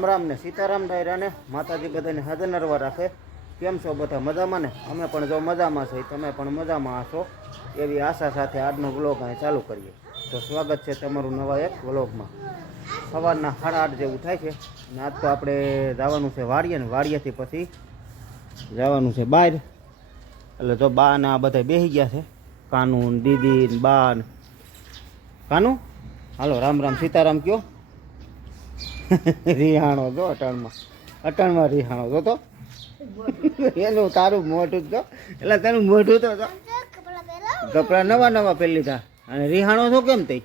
રામ રામ ને સીતારામ ડાયરાને માતાજી બધાને હાજર નરવા રાખે. કેમ છો બધા? મજામાં ને? અમે પણ જો મજામાં છે, તમે પણ મજામાં હશો એવી આશા સાથે આજનો વ્લોગ અહીં ચાલુ કરીએ. તો સ્વાગત છે તમારું નવા એક વ્લોગમાં. સવારના 8:30 જેવું થાય છે ને આજ તો આપણે જવાનું છે વાડીએ ને વાડીએથી પછી જવાનું છે બહાર. એટલે જો બા ને આ બધા બેસી ગયા છે, કાનૂન દીદી ને બા ને. કાનુ હાલો રામ રામ સીતારામ કયો. રિહાણો જો અટાણમાં રિહાણો જો તો એનું તારું મોઢું જો એટલે તેનું મોઢું તો કપડા નવા નવા પહેરી લીધા અને રિહાણો છો કેમ થઈ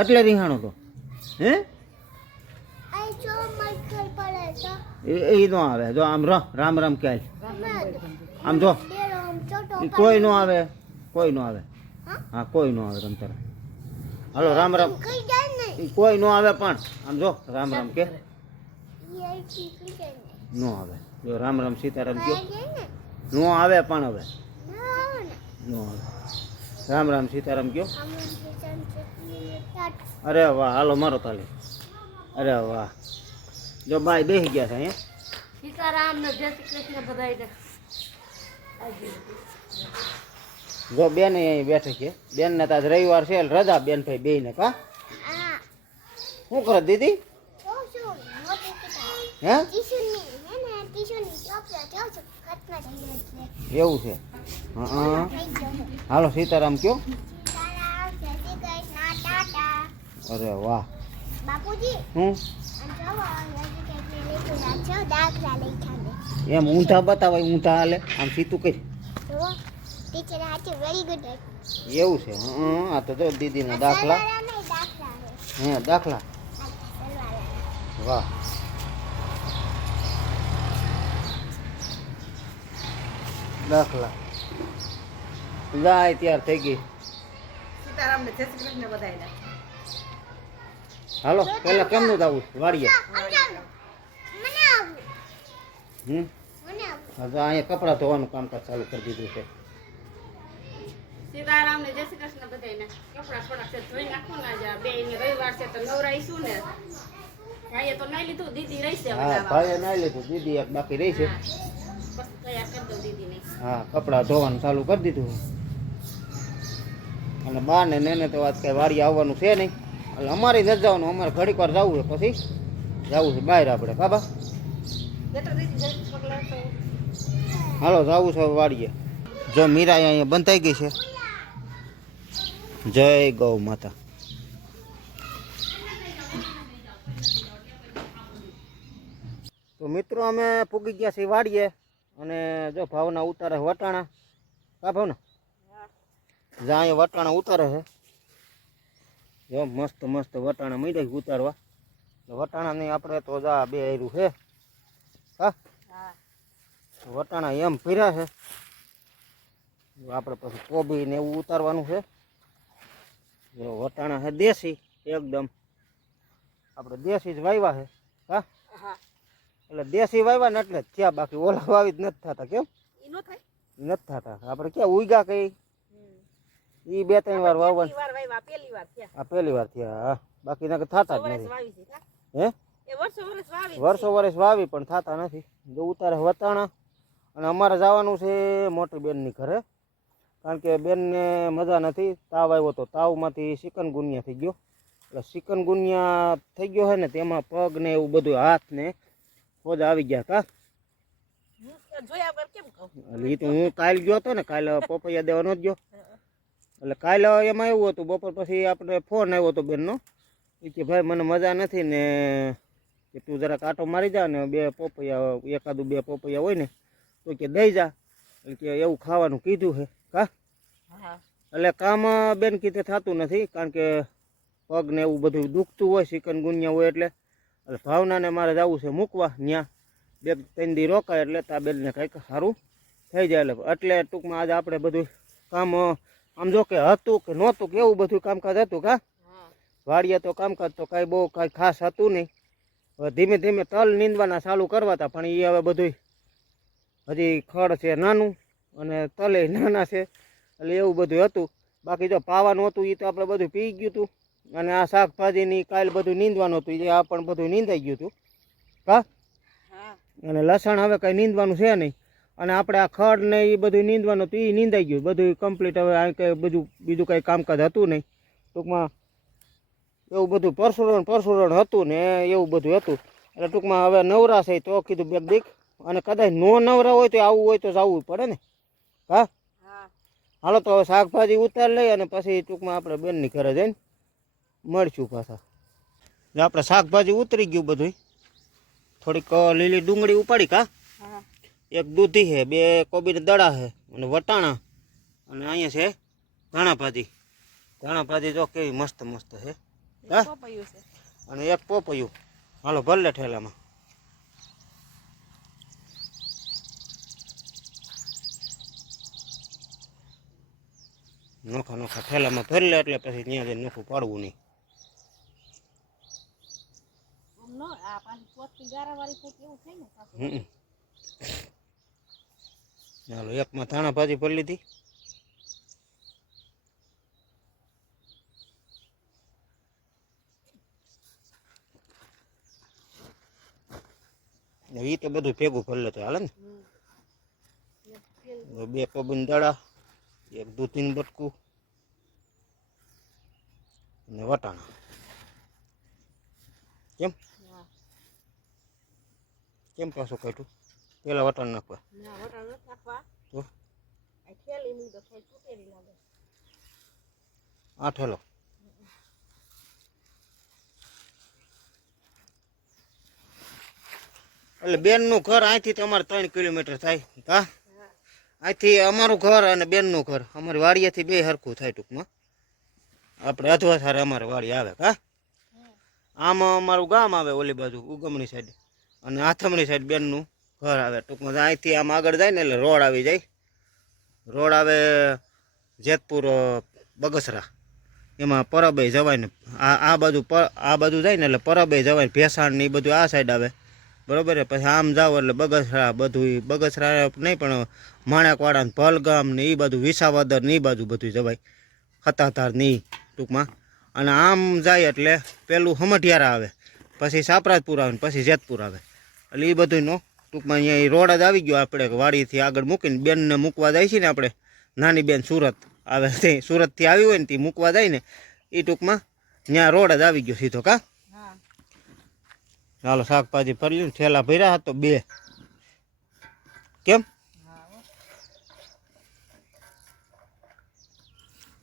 એટલે રિહાણો તો હે એ નો આવે જો આમ રામ રામ ક્યાંય આમ જો કોઈ નો આવે હા કોઈ નો આવે તમ હાલો રામ રામ કોઈ નો આવે પણ આમ જો રામ રામ કે નો આવે જો રામ રામ સીતારામ કયો નો આવે પણ હવે નો આવે રામ રામ સીતારામ કયો. અરે વાહ હાલો મારો તાલે. અરે વાહ જો બાય બેસી ગયા છે અહીંયા. સીતારામ ને જય શ્રી કૃષ્ણ બધાયને. જો બેન અહીં બેઠે છે. બેન ને તાજ રવિવાર છે એટલે રજા બેન ભાઈ બે ને કા શું કરે દીદી હે એવું છે હા હાલો સીતારામ કયો. અરે વાહ હું એમ ઊંધા બતાવાય ઊંધા હાલે આમ સીતું કરી એવું છે હા તો જો દીદીના દાખલા હે દાખલા વાહ દાખલા જાય ત્યાર થઈ ગઈ. સીતારામ ને જય શ્રી કૃષ્ણ બધાયને. હાલો પેલા કેમનું જવું વાડીએ અહીંયા કપડાં ધોવાનું કામકાજ ચાલુ કરી દીધું છે. સીતારામ ને જય શ્રી કૃષ્ણ બધાયને. કપડા થોડાક છે ધોઈ નાખો ને આજે બે ને રવિવાર છે તો નવરાઈશું ને. ભાઈએ તો નહીં લીધું દીદી રહી છે. હા ભાઈએ નહીં લીધું દીદી એક બાકી રહી છે. બસ તૈયાર કરી દઉં દીદીને. હા કપડાં ધોવાનું ચાલુ કરી દીધું અને બા ને નેને તો આજ કઈ વાડી આવવાનું છે નહીં એટલે અમારે નથી જવાનું. અમારે ઘડીક વાર જવું છે પછી જવું છે બહાર આપણે બાબા. હાલો જવું છે વાડીએ. જો મીરા અહીંયા બંધાઈ ગઈ છે. જય ગૌ માતા. તો મિત્રો અમે પૂગી ગયા છીએ વાડીએ અને જો ભાવના ઉતારે વટાણા કા ભાવના જ્યાં અહીંયા વટાણા ઉતારે છે. જો મસ્ત મસ્ત વટાણા મીડા ઉતારવા. વટાણા નહીં આપણે તો જા બે આયરું છે હા વટાણા એમ ભર્યા છે. આપણે પછી કોબી ને એવું ઉતારવાનું છે. વટાણા છે દેશી એકદમ આપણે દેશી જ વાવ્યા છે હા એટલે દેશી વાવ્યા ને એટલે થયા બાકી ઓલા વાવી જ નથી થતા. કેમ નથી થતા આપણે ક્યાં ઉગ્યા કઈ ઈ 2-3 વાર વાવવાનું આ પહેલી વાર થયા હા બાકી ના થતા જ નથી હે વર્ષો વર્ષ વાવી પણ થતા નથી. જો ઉતારે વટાણા અને અમારે જવાનું છે મોટી બેનની ઘરે કારણ કે બેનને મજા નથી. તાવ આવ્યો તો તાવમાંથી ચિકનગુનિયા થઈ ગયો એટલે ચિકનગુનિયા થઈ ગયો છે ને તેમાં પગ ને એવું બધું હાથ ને ખોજ આવી ગયા હતા. એટલે એ તો હું કાલ ગયો હતો ને કાલે પપૈયા દેવાનો જ ગયો એટલે કાલે એમાં એવું હતું બપોર પછી આપણે ફોન આવ્યો હતો બેનનો એ કે ભાઈ મને મજા નથી ને કે તું જરાક આટો મારી જા ને 2 પપૈયા એકાદું 2 પપૈયા હોય ને તો કે દઈ જા એટલે કે એવું ખાવાનું કીધું છે કા એટલે કામ બેન કીધે થતું નથી કારણ કે પગ ને એવું બધું દુખતું હોય ચિકનગુનિયા હોય એટલે ભાવનાને મારે જવું છે મૂકવા ત્યાં 2-3 દી રોકાય એટલે તા બેનને કંઈક સારું થઈ જાય એટલે ટૂંકમાં આજે આપણે બધું કામ આમ જો કે હતું કે નહોતું કે એવું બધું કામકાજ હતું કા વાડીએ તો કામકાજ તો કાંઈ બહુ કાંઈ ખાસ હતું નહીં. હવે ધીમે ધીમે તલ નીંદવાના ચાલુ કરવા હતા પણ એ હવે બધું હજી ખડ છે નાનું અને તલે નાના છે એટલે એવું બધું હતું. બાકી જો પાવાનું હતું એ તો આપણે બધું પી ગયું હતું અને આ શાકભાજીની કાલ બધું નીંદવાનું હતું એ આ પણ બધું નીંદાઈ ગયું હતું કા હા અને લસણ હવે કંઈ નીંદવાનું છે નહીં અને આપણે આ ખડ ને એ બધું નીંદવાનું હતું એ નીંદાઈ ગયું બધું કમ્પ્લીટ હવે આ કંઈ બધું બીજું કંઈ કામકાજ હતું નહીં ટૂંકમાં એવું બધું પરસુરણ હતું ને એવું બધું હતું એટલે ટૂંકમાં હવે નવરા છે તો કીધું બેગ દીક અને કદાચ નો નવરા હોય તો આવવું હોય તો જવું પડે ને હા હા હાલો તો હવે શાકભાજી ઉતાર લઈ અને પછી ટૂંકમાં આપણે બેનની ઘરે જઈને મળશું પાછા આપણે શાકભાજી ઉતરી ગયું બધું થોડીક લીલી ડુંગળી ઉપાડી કા હા એક દૂધી છે બે કોબીના દડા છે અને વટાણા અને અહીંયા છે ધાણાભાજી જો કેવી મસ્ત મસ્ત છે હા પપૈયું છે અને એક પોપૈયું હાલો ભલે ઠેલામાં નોખા નોખા ઠેલામાં ભરી લે એટલે પછી ત્યાં જઈને નોખું પાડવું નહીં નો આ પાછી પોતની ગારાવાળી થઈ કેવું થાય ને પાછું. હમ ચાલો એકમાં ધાણાભાજી ભરી લીધી એ તો બધું ભેગું ભરી લેતો હાલે ને બે કોબીન દડા એક દૂધીનું બટકું અને વટાણા કેમ હા કેમ પાછું કાઢ્યું પેલા વટાણા નાખવા ના વટાણ નથી નાખવા તો આ થેલી ની તો થોડી તૂટેલી લાગે આ ઠેલો એટલે બેનનું ઘર અહીંથી તો અમારે 3 કિલોમીટર થાય હા અહીંથી અમારું ઘર અને બેનનું ઘર અમારી વાડીએથી બે હરખું થાય ટૂંકમાં આપણે અધવા સારે અમારે વાડી આવે હા આમ અમારું ગામ આવે ઓલી બાજુ ઉગમણી સાઈડ અને આથમણી સાઈડ બેનનું ઘર આવે ટૂંકમાં અહીંથી આમ આગળ જાય ને એટલે રોડ આવી જાય રોડ આવે જેતપુર બગસરા એમાં પરબે જવાય ને આ બાજુ જાય ને એટલે પરબે જવાય ભેસાણ ને એ બધું આ સાઈડ આવે બરોબર પછી આમ જાવ એટલે બગસરા બધું બગસરા નહીં પણ માણેકવાડા ને ભલગામ ને એ બાજુ વિસાવદર ને એ બાજુ બધું જવાય ખતાધાર ને ઈ ટૂંકમાં અને આમ જાય એટલે પેલું હમઠિયારા આવે પછી સાપરાજપુર આવે ને પછી જેતપુર આવે એટલે એ બધુંનો ટૂંકમાં અહીંયા એ રોડ જ આવી ગયો આપણે વાડીથી આગળ મૂકીને બેનને મૂકવા જાય છે ને આપણે નાની બેન સુરત આવે તે સુરતથી આવી હોય ને તે મૂકવા જાય ને એ ટૂંકમાં ત્યાં રોડ જ આવી ગયો સીધો કા હા ચાલો શાકભાજી ભરી લીધું ઠેલા ભર્યા હતો બે કેમ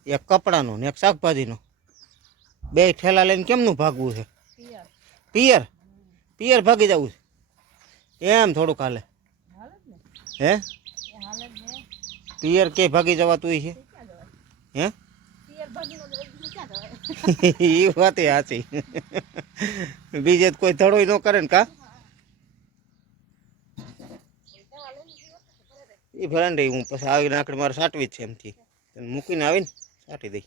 એક કપડાનો ને એક શાકભાજીનો બે ઠેલા લઈને કેમનું ભાગવું છે પિયર પિયર પિયર ભાગી જવું છે એમ થોડુંક હાલે હાલે જ ને હે એ હાલે જ ને પિયર કે ભાગી જવાતું છે ક્યાં જવાય હે પિયર ભાગીનો તો એકદમ ક્યાં એ જવાય વાત સાચી બીજે તો કોઈ ધડોય ન કરે ને કા એ ભલે ને હું પછી આવીને આકડે મારે સાટવી જ છે એમથી મૂકીને આવીને સાટી દઈ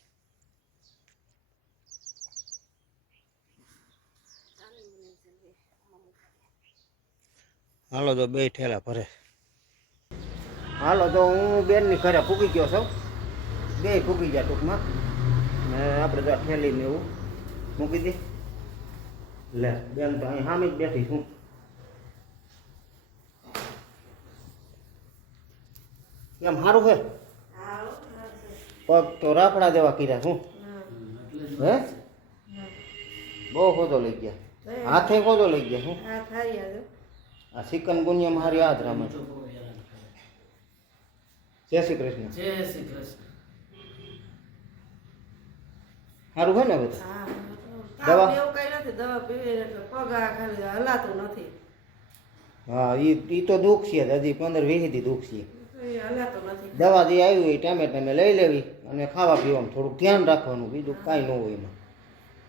હાલો તો બે ઠેલા ભરે હાલો તો હું બેનની ઘરે ફૂગી ગયો છું બે ફૂગી ગયા ટૂંકમાં ને આપણે તો ઠેલીને એવું મૂકી દે લે બેન તો અહીં સામે જ બેઠી છું એમ સારું છે પગ તો રાફડા જેવા કર્યા શું હે બહુ ખોદો લઈ ગયા હાથે ખોદો લઈ ગયા શું આ ચિકન ગુનિયામાં હારી યાદ રામે જય શ્રી કૃષ્ણ જય શ્રી કૃષ્ણ. સારું છે ને હવે તો? દવા એવું કઈ નથી દવા પીવી એટલે પગ આ ખાલી હલાતું નથી હા ઈ તો દુઃખ છે જ. હજી 15-20 દી દુઃખ છે. એ હલાતું નથી દવા જે આવી હોય ટામે ટામે લઈ લેવી અને ખાવા પીવામાં થોડુંક ધ્યાન રાખવાનું બીજું કાંઈ ન હોય એમાં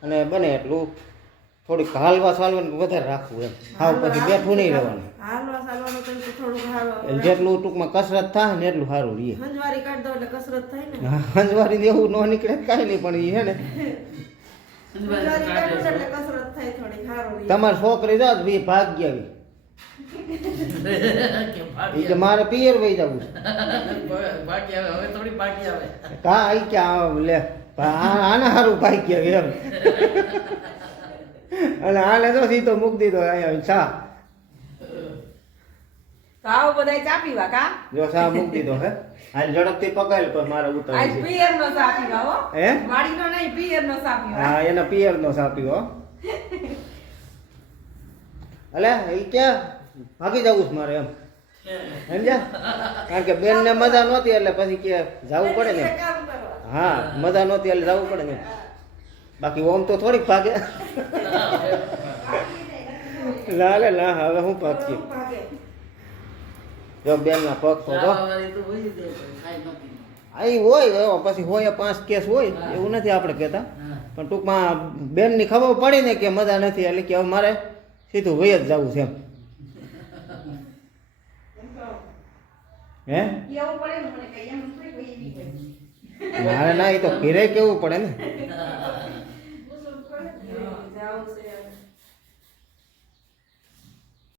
અને બને એટલું થોડીક હાલવા ચાલવાનું વધારે રાખવું એમ હાવ પછી બેઠું નહીં રહેવાનું હાલવા ચાલવાનું તો થોડુંક સારું એટલે જેટલું ટૂંકમાં કસરત થાય ને એટલું સારું રહીએ હંજવારી કાઢ દો એટલે કસરત થાય ને હંજવારી એવું ન નીકળે તો કાંઈ નહીં પણ એ હે ને હંજવારી કાઢો એટલે કસરત થાય થોડી સારું રહે તમારી છોકરી જાત બી ભાગ્ય આવી કે એ ભાગી કે મારે પિયર વહી જવું છે આવે. ભાગી આવે હવે થોડી ભાગી આવે કા આઈ ક્યાં લે આના સારું ભાઈ કે એમ અને આને તો સીધો મૂકી દીધો અહીંયા ચા તો આવો બધાય ચા પીવા કા જો ચા મૂકી દીધો હે હાલ ઝડપથી પકાયેલ પણ મારે આજ ઉતારી પિયર નો ચા પીવા હો હે વાડીનો નહીં પિયર નો ચા પીવા હા એના પિયર નો ચા પીવો અલે એ ક્યાં ભાગી જવું છે મારે એમ સમજ્યા કારણ કે બેન ને મજા નહોતી એટલે પછી કે જવું પડે ને કામ કરવા હા મજા નહોતી એટલે જવું પડે ને બાકી ઓમ તો થોડીક ભાગે ના લે ના હવે હું ભાગતી ભાગે જો બેન ના પગ તો જો અહીં હોય એવો પછી હોય 5 કેસ હોય એવું નથી આપણે કહેતા પણ ટૂંકમાં બેન ની ખબર પડી ને કે મજા નથી એટલે કે હવે મારે સીધું વહી જ જવું છે એમ હે એવું પડે ને મને કઈ એમ થોડી કોઈ એવી હોય ના ના એ તો ઘીરે કેવું પડે ને જાવ છે